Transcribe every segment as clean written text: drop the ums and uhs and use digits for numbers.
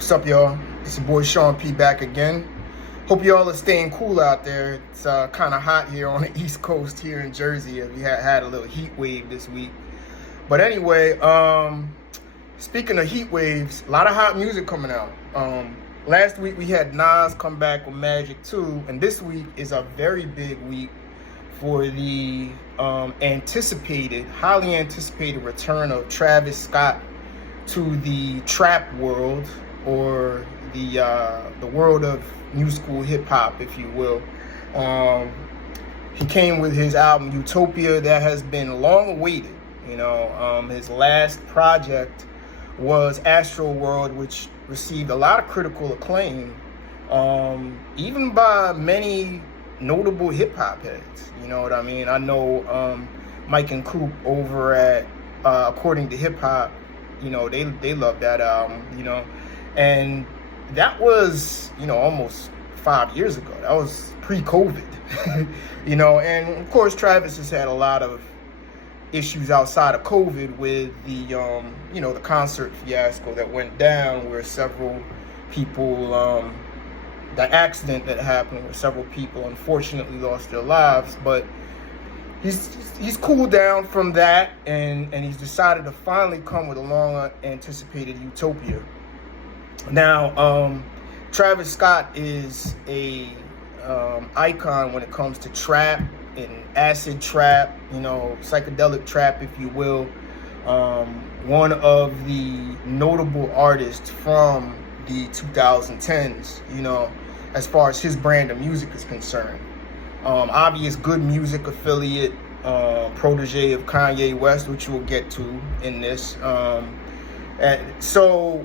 What's up, y'all? It's your boy Sean P back again. Hope y'all are staying cool out there. It's kind of hot here on the East Coast here in Jersey. We had a little heat wave this week. But anyway, speaking of heat waves, a lot of hot music coming out. Last week we had Nas come back with Magic 2, and this week is a very big week for the highly anticipated return of Travis Scott to the trap world, or the world of new school hip hop, if you will. He came with his album Utopia that has been long awaited. His last project was Astro World, which received a lot of critical acclaim, even by many notable hip hop heads. You know what I mean? I know Mike and Coop over at According to Hip Hop, they love that album, and that was, almost 5 years ago. That was pre-COVID, and of course Travis has had a lot of issues outside of COVID with the concert fiasco that went down, where several people, the accident that happened where several people unfortunately lost their lives. But he's cooled down from that, and he's decided to finally come with a long anticipated Utopia. Now, Travis Scott is a icon when it comes to trap and acid trap, psychedelic trap, if you will. One of the notable artists from the 2010s, as far as his brand of music is concerned. Obvious good music affiliate, protege of Kanye West, which we'll get to in this. So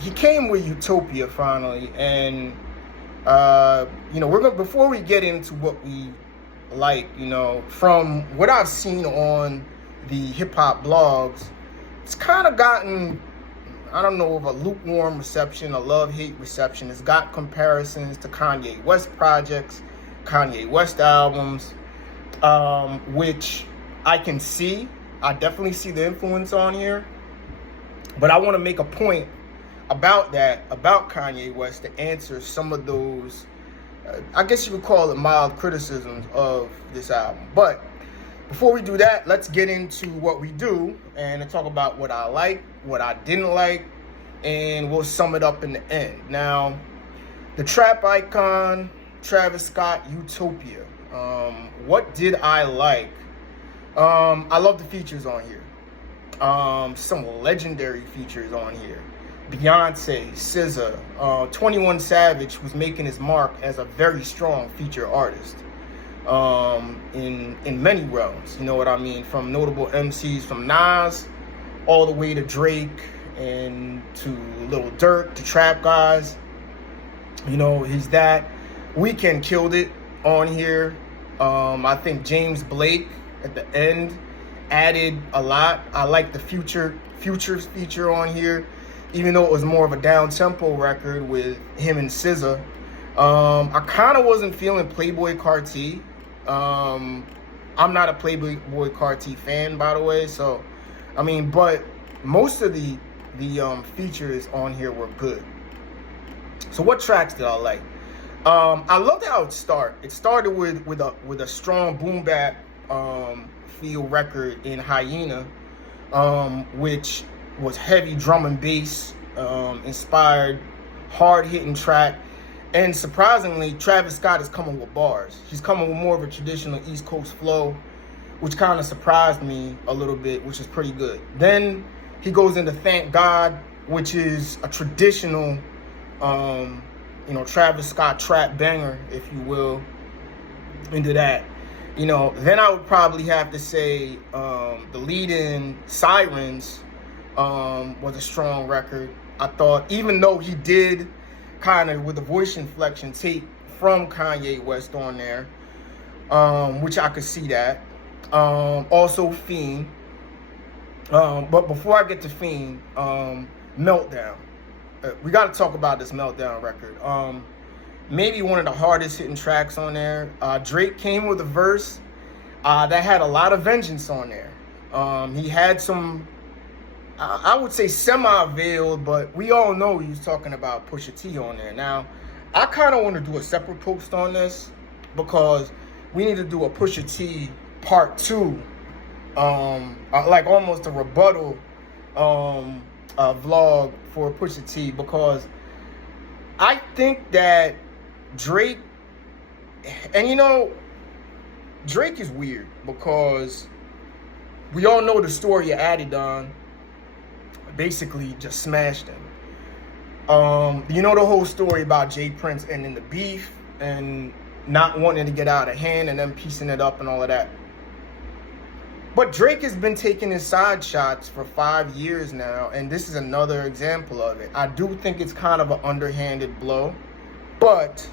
he came with Utopia finally, and before we get into what we like, from what I've seen on the hip hop blogs, it's kind of gotten, I don't know, of a lukewarm reception, a love-hate reception. It's got comparisons to Kanye West projects, Kanye West albums, which I can see. I definitely see the influence on here. But I want to make a point about Kanye West, to answer some of those, I guess you would call it mild criticisms of this album. But before we do that, let's get into what we do and talk about what I like, what I didn't like, and we'll sum it up in the end. Now, the trap icon, Travis Scott, Utopia. What did I like? I love the features on here. Some legendary features on here. Beyonce, SZA, 21 Savage was making his mark as a very strong feature artist in many realms. You know what I mean? From notable MCs, from Nas all the way to Drake and to Lil Durk, to trap guys. He's that. Weeknd killed it on here. I think James Blake at the end added a lot. I like the Futures feature on here, even though it was more of a down-tempo record with him and SZA. I kind of wasn't feeling Playboi Carti. I'm not a Playboi Carti fan, by the way. So, but most of the features on here were good. So what tracks did I like? I loved how it started. It started with a strong boom bap feel record in Hyena, which was heavy drum and bass inspired, hard hitting track. And surprisingly, Travis Scott is coming with bars. He's coming with more of a traditional East Coast flow, which kind of surprised me a little bit, which is pretty good. Then he goes into Thank God, which is a traditional Travis Scott trap banger, if you will, into that. Then I would probably have to say the lead-in Sirens was a strong record. I thought, even though he did kind of with the voice inflection take from Kanye West on there, which I could see that. Also Fiend. But before I get to Fiend, Meltdown. We got to talk about this Meltdown record. Maybe one of the hardest hitting tracks on there. Drake came with a verse that had a lot of vengeance on there. He had some I would say semi-veiled, but we all know he was talking about Pusha T on there. Now, I kind of want to do a separate post on this because we need to do a Pusha T part 2, like almost a rebuttal vlog for Pusha T, because I think that Drake, and you know, Drake is weird because we all know the story of Adidon basically just smashed him. You know the whole story about Jay Prince ending the beef and not wanting to get out of hand and then piecing it up and all of that. But Drake has been taking his side shots for 5 years now, and this is another example of it. I do think it's kind of an underhanded blow, but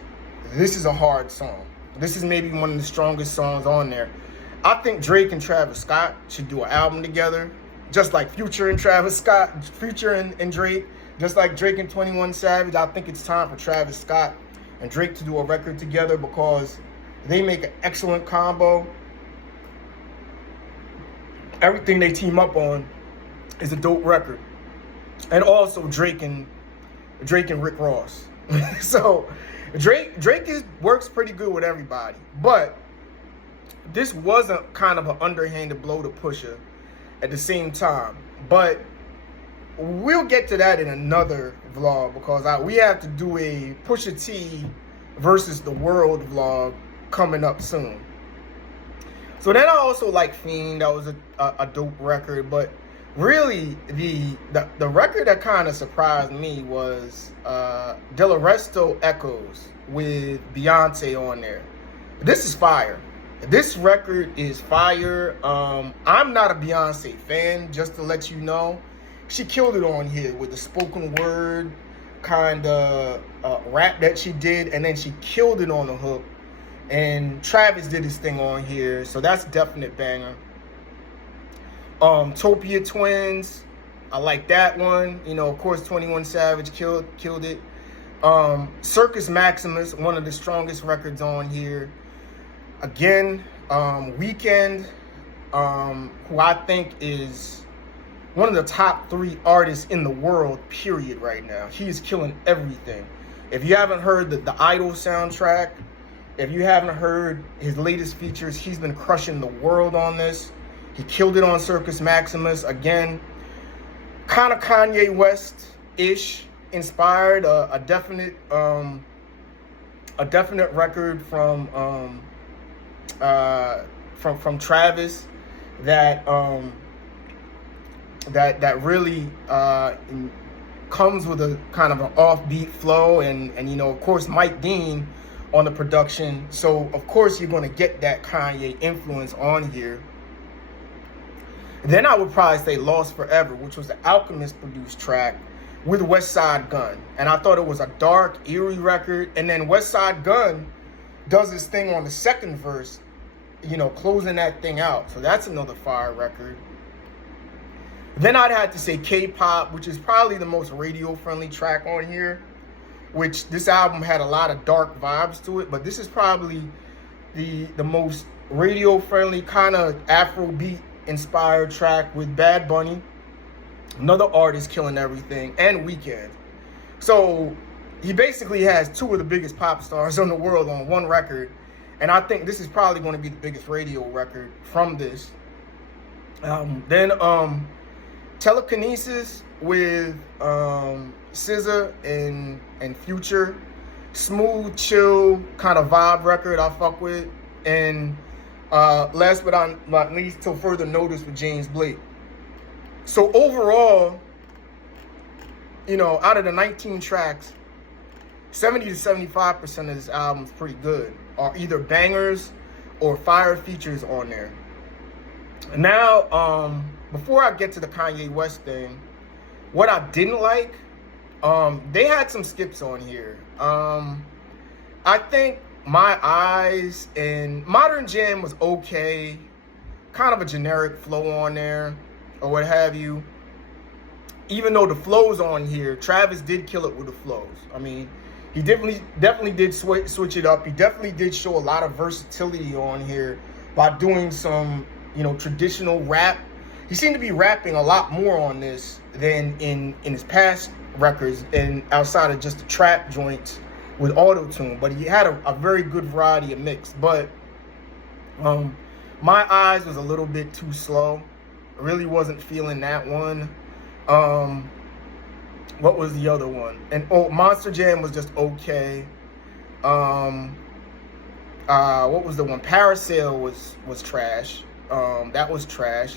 this is a hard song. This is maybe one of the strongest songs on there. I think Drake and Travis Scott should do an album together, just like Future and Travis Scott, Future and Drake, just like Drake and 21 Savage. I think it's time for Travis Scott and Drake to do a record together because they make an excellent combo. Everything they team up on is a dope record. And also Drake and Rick Ross. So Drake works pretty good with everybody. But this was a kind of an underhanded blow to Pusha at the same time. But we'll get to that in another vlog because we have to do a Pusha T versus the world vlog coming up soon. So then I also like Fiend. That was a dope record. But really, the record that kind of surprised me was De La Resto Echoes with Beyonce on there. This is fire. This record is fire. I'm not a Beyonce fan, just to let you know. She killed it on here with the spoken word kind of rap that she did, and then she killed it on the hook. And Travis did his thing on here, so that's a definite banger. Utopia Twins, I like that one. You know, of course, 21 Savage killed it. Circus Maximus, one of the strongest records on here. Again, Weeknd, who I think is one of the top 3 artists in the world, period, right now. He is killing everything. If you haven't heard the Idol soundtrack, if you haven't heard his latest features, he's been crushing the world on this. He killed it on Circus Maximus. Again, kind of Kanye West-ish inspired, a definite record from Travis that really comes with a kind of an offbeat flow, and you know, of course, Mike Dean on the production. So of course you're going to get that Kanye influence on here. Then I would probably say Lost Forever, which was the Alchemist produced track with West Side Gun. And I thought it was a dark, eerie record. And then West Side Gun does this thing on the second verse, you know, closing that thing out. So that's another fire record. Then I'd have to say K-Pop, which is probably the most radio-friendly track on here, which this album had a lot of dark vibes to it, but this is probably the most radio-friendly kind of Afrobeat-inspired track with Bad Bunny, another artist killing everything, and Weeknd. So he basically has 2 of the biggest pop stars in the world on one record, and I think this is probably going to be the biggest radio record from this. Then Telekinesis with SZA and Future, smooth, chill kind of vibe record I fuck with. And last but not least, Till Further Notice with James Blake. So overall, you know, out of the 19 tracks, 70 to 75% of this album is pretty good, are either bangers or fire features on there. Now, before I get to the Kanye West thing, what I didn't like, they had some skips on here. I think My Eyes and Modern Jam was okay. Kind of a generic flow on there, or what have you. Even though the flows on here, Travis did kill it with the flows. I mean, he definitely did switch it up. He definitely did show a lot of versatility on here by doing some, you know, traditional rap he seemed to be rapping a lot more on this than in his past records and outside of just the trap joints with auto-tune. But he had a very good variety of mix. But My Eyes was a little bit too slow. I really wasn't feeling that one. What was the other one? And Monster Jam was just okay. What was the one? Parasail was trash. That was trash.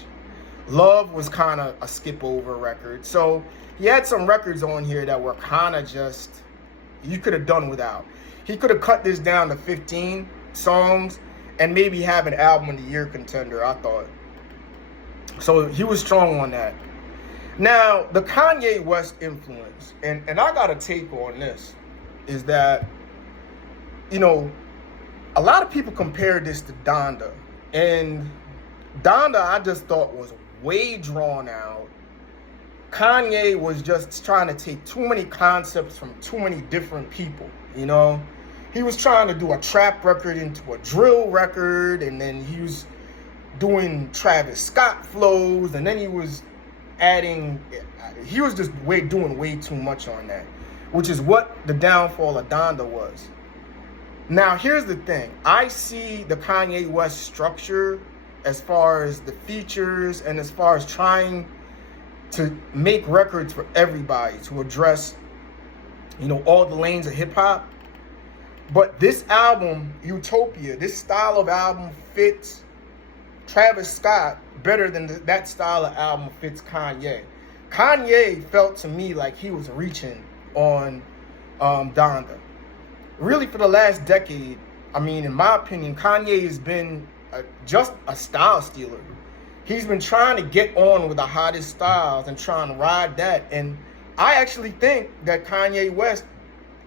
Love was kind of a skip over record. So he had some records on here that were kind of just, you could have done without. He could have cut this down to 15 songs and maybe have an album of the year contender, I thought. So he was strong on that. Now, the Kanye West influence, and I got a take on this, is that, you know, a lot of people compare this to Donda. And Donda, I just thought, was way drawn out. Kanye was just trying to take too many concepts from too many different people, you know? He was trying to do a trap record into a drill record, and then he was doing Travis Scott flows, and then he was just doing way too much on that, which is what the downfall of Donda was. Now, here's the thing. I see the Kanye West structure as far as the features and as far as trying to make records for everybody to address, you know, all the lanes of hip hop. But this album, Utopia, this style of album fits Travis Scott better than that style of album fits Kanye. Kanye felt to me like he was reaching on Donda. Really, for the last decade, I mean, in my opinion, Kanye has been just a style stealer. He's been trying to get on with the hottest styles and trying to ride that. And I actually think that Kanye West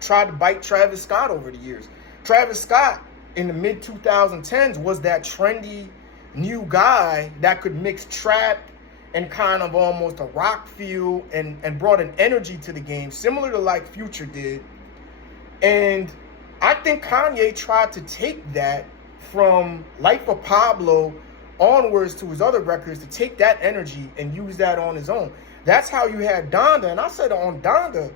tried to bite Travis Scott over the years. Travis Scott in the mid 2010s was that trendy new guy that could mix trap and kind of almost a rock feel and brought an energy to the game, similar to like Future did. And I think Kanye tried to take that from Life of Pablo onwards to his other records, to take that energy and use that on his own. That's how you had Donda. And I said on Donda,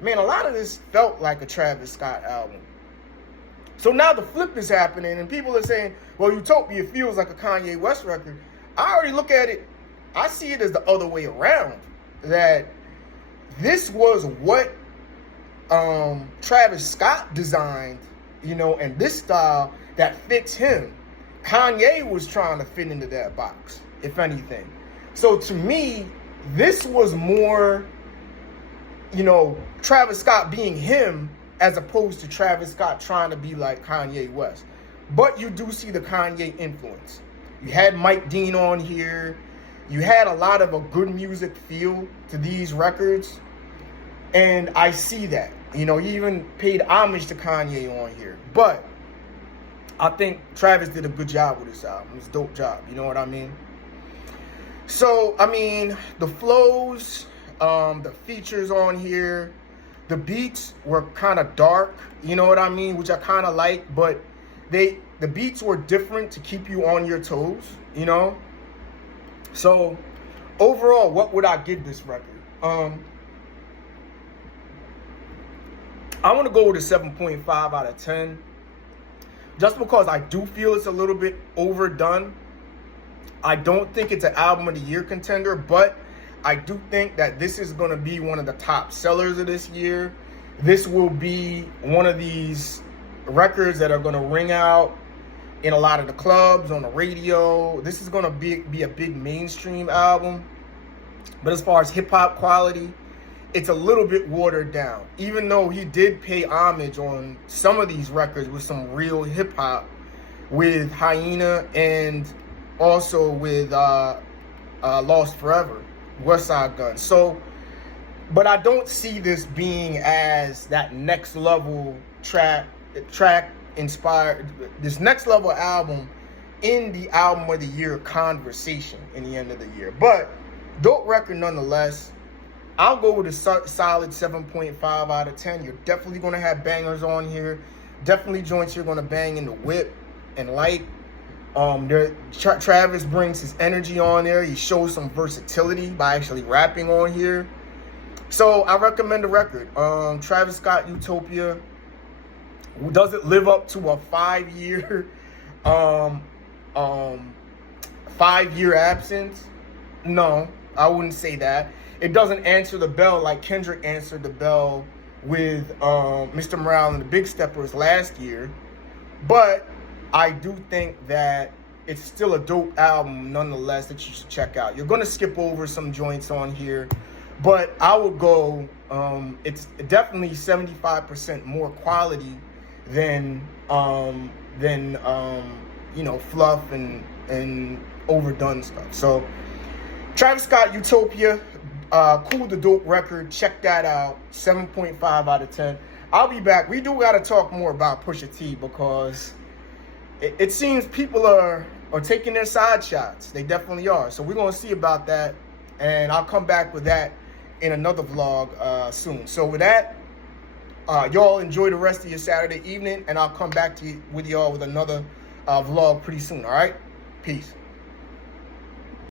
man, a lot of this felt like a Travis Scott album. So now the flip is happening and people are saying, well, Utopia feels like a Kanye West record. I already look at it, I see it as the other way around. That this was what Travis Scott designed, you know, and this style that fits him. Kanye was trying to fit into that box, if anything. So to me, this was more, you know, Travis Scott being him as opposed to Travis Scott trying to be like Kanye West. But you do see the Kanye influence. You had Mike Dean on here. You had a lot of a good music feel to these records. And I see that. You know, he even paid homage to Kanye on here. But I think Travis did a good job with this album. It's a dope job. You know what I mean? So, I mean, the flows, the features on here, the beats were kind of dark. You know what I mean? Which I kind of like. But the beats were different to keep you on your toes, you know? So, overall, what would I give this record? I want to go with a 7.5 out of 10. Just because I do feel it's a little bit overdone. I don't think it's an album of the year contender, but I do think that this is going to be one of the top sellers of this year. This will be one of these records that are going to ring out in a lot of the clubs, on the radio. This is going to be a big mainstream album. But as far as hip-hop quality, it's a little bit watered down. Even though he did pay homage on some of these records with some real hip-hop, with Hyena and also with Lost Forever, West Side Gun. So, but I don't see this being as that next level track inspired, this next level album in the album of the year conversation in the end of the year. But dope record nonetheless. I'll go with a solid 7.5 out of 10. You're definitely going to have bangers on here. Definitely joints you're going to bang in the whip and like. Travis brings his energy on there. He shows some versatility by actually rapping on here. So I recommend the record. Travis Scott, Utopia. Does it live up to a 5-year 5-year absence? No, I wouldn't say that. It doesn't answer the bell like Kendrick answered the bell with Mr. Morale and the Big Steppers last year. But I do think that it's still a dope album nonetheless that you should check out. You're going to skip over some joints on here, but I would go, it's definitely 75% more quality than you know, fluff and overdone stuff. So Travis Scott, Utopia, cool the dope record. Check that out. 7.5 out of 10. I'll be back. We do got to talk more about Pusha T because it seems people are taking their side shots. They definitely are. So we're going to see about that. And I'll come back with that in another vlog soon. So with that, y'all enjoy the rest of your Saturday evening. And I'll come back with y'all with another vlog pretty soon. All right? Peace.